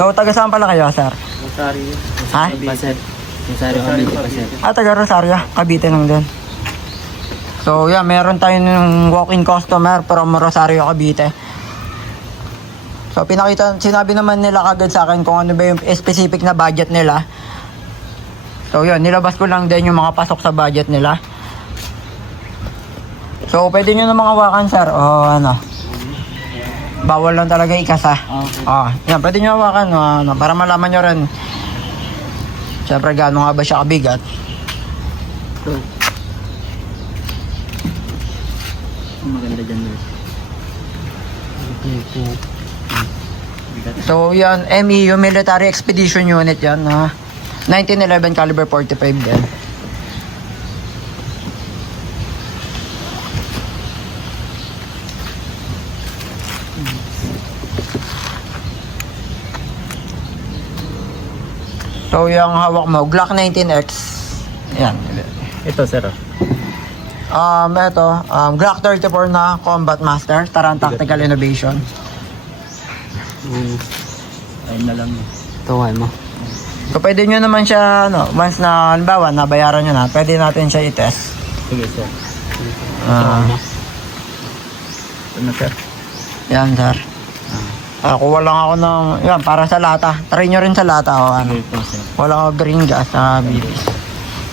So, taga saan pala kayo, sir? Rosario. Ha? Pasir. Rosario, Cavite, Pasir. Taga Rosario, Cavite lang din. So, yeah, meron tayo ng walk-in customer from Rosario, Cavite. So, sinabi naman nila kagad sa akin kung ano ba yung specific na budget nila. So, yun, nilabas ko lang din yung mga pasok sa budget nila. So, pwede nyo namang hawakan, sir, o ano. Bawal lang talaga ikasa. Okay. Yan, pwede nyo hawakan, ano, para malaman nyo rin. Siyempre, gaano nga ba siya kabigat. Maganda dyan. So, yan, MEU, Military Expedition Unit yan, 1911 caliber 45 din. So, yung hawak mo, Glock 19X. Yan. Ito, sir. Ito, Glock 34 na Combat Master, Taran Tactical Innovation. Ayun na lang. Tuway mo. So, pwede nyo naman siya, ano, once na, halimbawa, nabayaran nyo na, pwede natin siya i-test. Sige, sir. Ito na, sir. Yan, sir. Kuha lang ako ng, yan, para sa lata. Try nyo rin sa lata, o ano. Sige po, sir. Wala ko green gas sa bibis.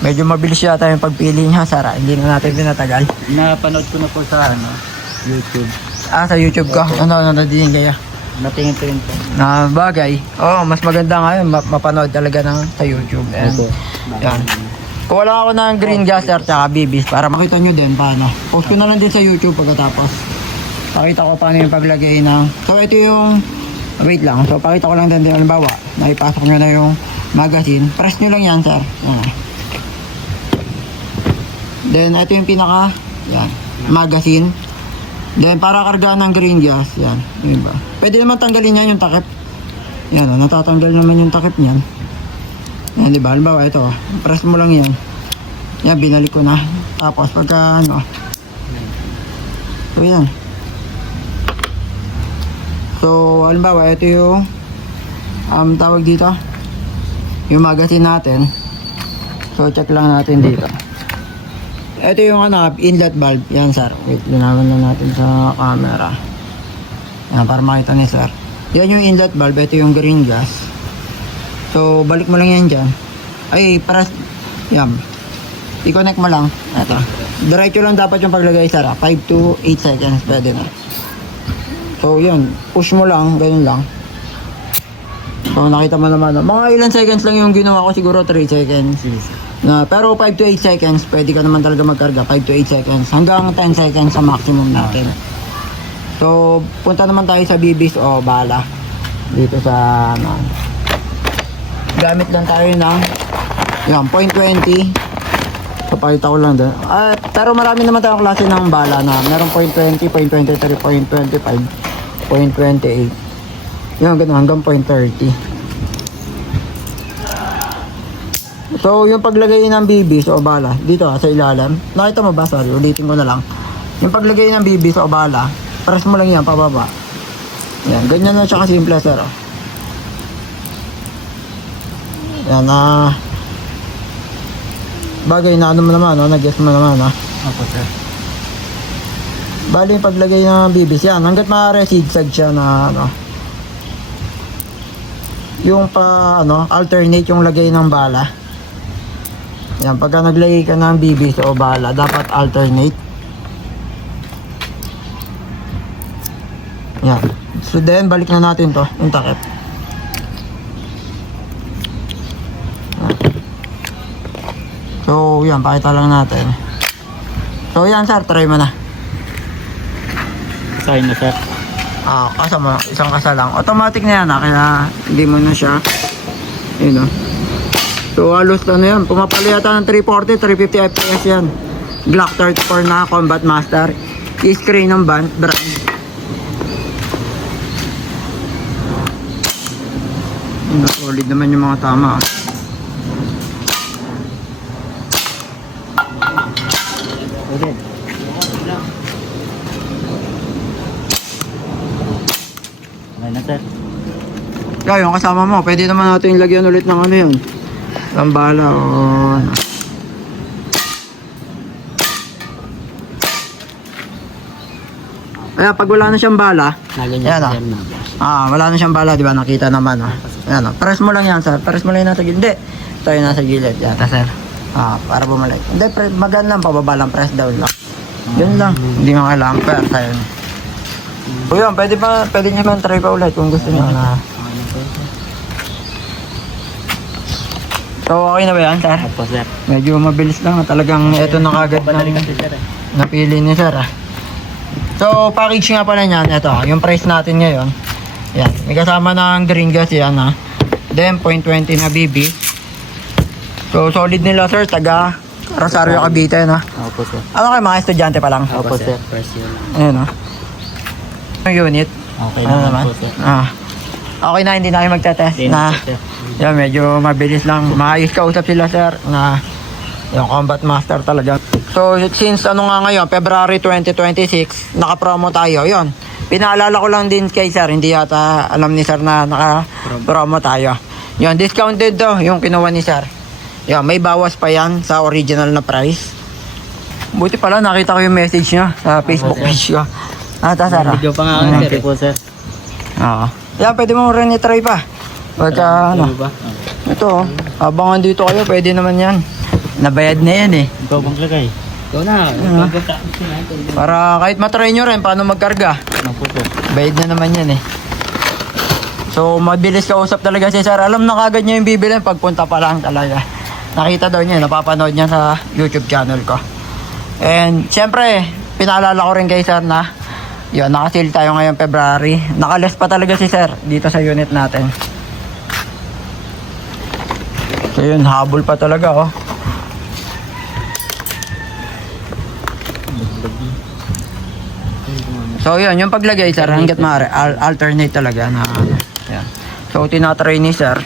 Medyo mabilis yata yung pagpili niya, Sara. Hindi na natin pinatagal. Napanood ko na po sa YouTube. Sa YouTube ko. Ano, din kaya. Natingin-tingin po. Na bagay. Mas maganda nga yun. Mapanood talaga sa YouTube. And, yan. Kuha lang ako ng green gas, sir, tsaka bibis para makita nyo din paano. Post ko na lang din sa YouTube pagkatapos. Pakita ko paano yung paglagay ng... So, ito yung... Wait lang. So, pakita ko lang din. Halimbawa, naipasok nyo na yung magazine. Press nyo lang yan, sir. Then, ito yung pinaka... Yan. Magazine. Then, para kargaan ng green gas. Yan. Yun ba? Pwede naman tanggalin yan yung takip. Yan, natatanggal naman yung takip niyan. Yan, diba? Halimbawa, ito. Press mo lang yan. Yan, binalik ko na. Tapos, pagka, ano... So, yan. So, halimbawa, ito yung tawag dito yung magazine natin. So, check lang natin dito. Ito yung inlet valve. Yan, sir. Wait, linawan lang natin sa camera. Yan, para makita niya, sir. Yan yung inlet valve. Ito yung green gas. So, balik mo lang yan dyan. Ay, press. Yan. I-connect mo lang. Ito. Diretso lang dapat yung paglagay, sir. 5 to 8 seconds. Pwede na. So, yun. Push mo lang. Ganyan lang. So, nakita mo naman. Mga ilan seconds lang yung ginawa ko. Siguro 3 seconds. Pero 5 to 8 seconds. Pwede ka naman talaga magkarga. 5 to 8 seconds. Hanggang 10 seconds sa maximum natin. So, punta naman tayo sa bibis o bala. Dito sa... Gamit lang tayo ng... Yan, .20. So, pakita ko lang din. Pero marami naman tayong klase ng bala na meron .20, .23, .25, .28. Yan, ganun, hanggang .30. So, yung paglagay ng bibis o bala, dito sa ilalim. Nakita mo ba? Sorry, ulitin ko na lang. Yung paglagay ng bibis o bala, press mo lang yan, pababa. Yan, ganyan na siya kasimple, sir. Yan, bagay na ano mo naman, nag-guess mo naman, Opo, sir. Bali yung paglagay ng bibis yan, hanggat maaari zigzag siya na yung alternate yung lagay ng bala. Yan, pagka naglagay ka ng bibis o bala, dapat alternate. Yan. So then, balik na natin to, yung takip. So, yan, pakita lang natin. So, yan, sir, try mo na. Sign na, sir. Kasa mo, isang kasa lang. Automatic na yan, kaya hindi mo na siya. Yun, So, halos na yan. Pumapali yata ng 340, 350 FPS yan. Glock 34 na Combat Master. I-screen ng brand. Solid naman yung mga tama. Okay. Okay na, sir. Kaya yung kasama mo, pwede naman natin lagyan ulit ng ano yun. Lambala o ano. Kaya pag wala na siyang bala, Naganyan Yan, yan na. wala na siyang bala, di ba? Nakita naman, oh. Ayan, oh. Press mo lang yan, sir. Press mo lang yung nasa gilid. Hindi. Ito yung nasa gilid. Yan, sir. Para bumalik. Hindi, magan lang, pababa lang, press down lang. Yun lang. Hindi mo kailangan persa yun. O yun, pwede nyo man try pa ulit kung gusto nyo na. So, okay na ba yan, sir? Opo, sir. Medyo mabilis lang. Talagang ito na kagad Padali ng kasi, sir. napili ni sir, ah. So, package nga pala niyan, ito, yung price natin ngayon. Yan, may kasama ng green gas yan, ha. Then, 0.20 na BB. So, solid nila, sir, taga Rosario, Cavite, no? Opo, sir. Ano kayo, mga estudyante pa lang? Opo, sir. First year lang. Ayun, no? Yung unit. Okay Ano naman naman? po, sir. Okay na, hindi na kayo magtetest Hindi na. na po, sir. Yan, medyo mabilis lang. Maayos kausap sila, sir, na yung Combat Master talaga. So, since ano nga ngayon, February 2026, naka-promo tayo. Yon. Pinaalala ko lang din kay sir, hindi yata alam ni sir na naka-promo tayo. Yon, discounted to, yung kinuha ni sir. Yon, may bawas pa yan sa original na price. Buti pala, nakita ko yung message niya sa Facebook page ko. Sir. Video pa nga ako, sir. Okay. Po, sir. Oo. Yan, pwede mo rin i-try pa. Pagka, ano, ba? ito, abangan dito kayo, pwede naman yan. Nabayad na yan, eh. Ikaw maglagay. Ikaw na. Para kahit matry nyo rin paano magkarga. Ano po, sir? Bayad na naman yan, eh. So, mabilis kausap talaga si sir. Alam na kagad niya yung bibilin pagpunta pa lang talaga. Nakita daw niya, napapanood niya sa YouTube channel ko. And, syempre, pinaalala ko rin kay sir na yun, nakasil tayo ngayon February. Nakales pa talaga si sir dito sa unit natin. So, yun, habol pa talaga, oh. So yun, yung paglagay sir, hanggat maaari, alternate talaga na ano. Yan. So tinatry ni sir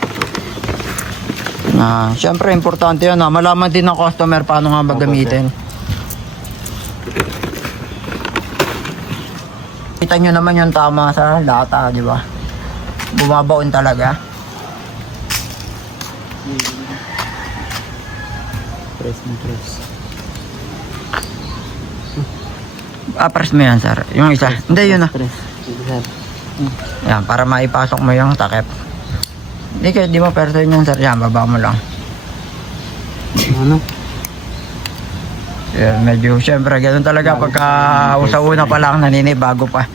na syempre importante yun na malaman din ng customer paano nga ba gamitin. Kita nyo naman yung tama sa lata, di ba? Bumabaon talaga. Press mo, press. Press mo yan sir, yung isa. Hindi, yun na. Press. Sige, sir. Yan, para maipasok mo yung takip. Di mo persa yan sir, yan, baba mo lang. Ano? Yeah, medyo syempre ganun talaga pagka sa una pa lang naninibago pa.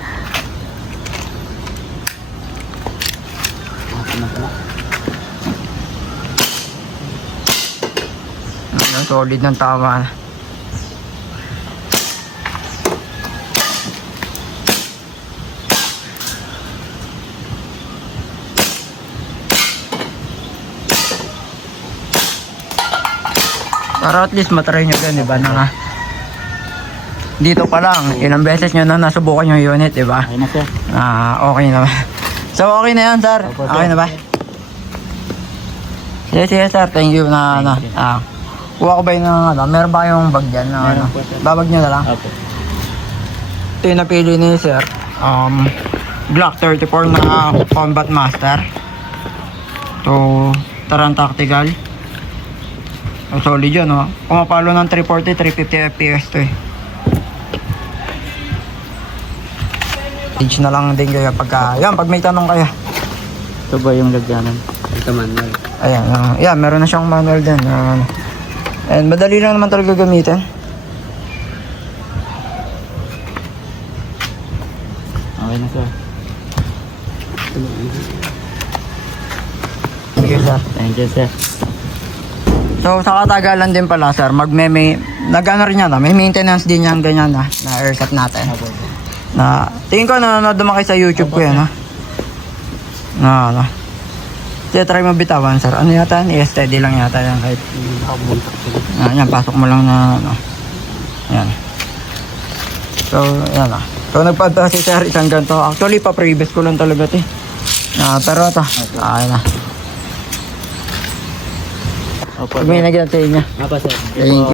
Ano, solid ng tama. Para at least matry nyo din, diba, na dito pa lang, ilang beses nyo na nasubukan yung unit, diba? Okay na, sir. Okay na ba? So, okay na yan, sir? Opo, sir. Okay na ba? Sige, sir. Thank you na, ano. Kuha ko ba yung, ano, meron ba kayong bag dyan? Na, ano? Meron po, sir. Babag nyo na lang. Opo. Ito yung napili ni sir. Glock 34 na Combat Master. So, Taran Tactical. Solid yun, no? Pumapalo ng 340, 350 FPS to, eh. Page na lang din kayo pagka... Yan, pag may tanong kayo. Ito ba yung lagyanan? Ito manual. Ayan, yan, meron na siyang manual din. And madali lang naman talaga gamitin. Okay na, sir. Sige, sir. Thank you, sir. So, sa katagalan din pala, sir, nag-ano rin yan, may maintenance din yan, ganyan na airset natin. Opo. Na, tingin ko nanonood naman kayo sa YouTube ko yan, ha? Ano. Sige, try mo bitawan, sir. Ano yata yan? I-steady lang yata yan, kahit... yan, pasok mo lang na, ano. Yan. So, yan, ah. So, nagpadta si sir isang ganito. Actually, pa-previous ko lang talaga, ito, pero ito, okay na. Opo, Pag may nagyan sa inyo. Apa, sir. Thank you.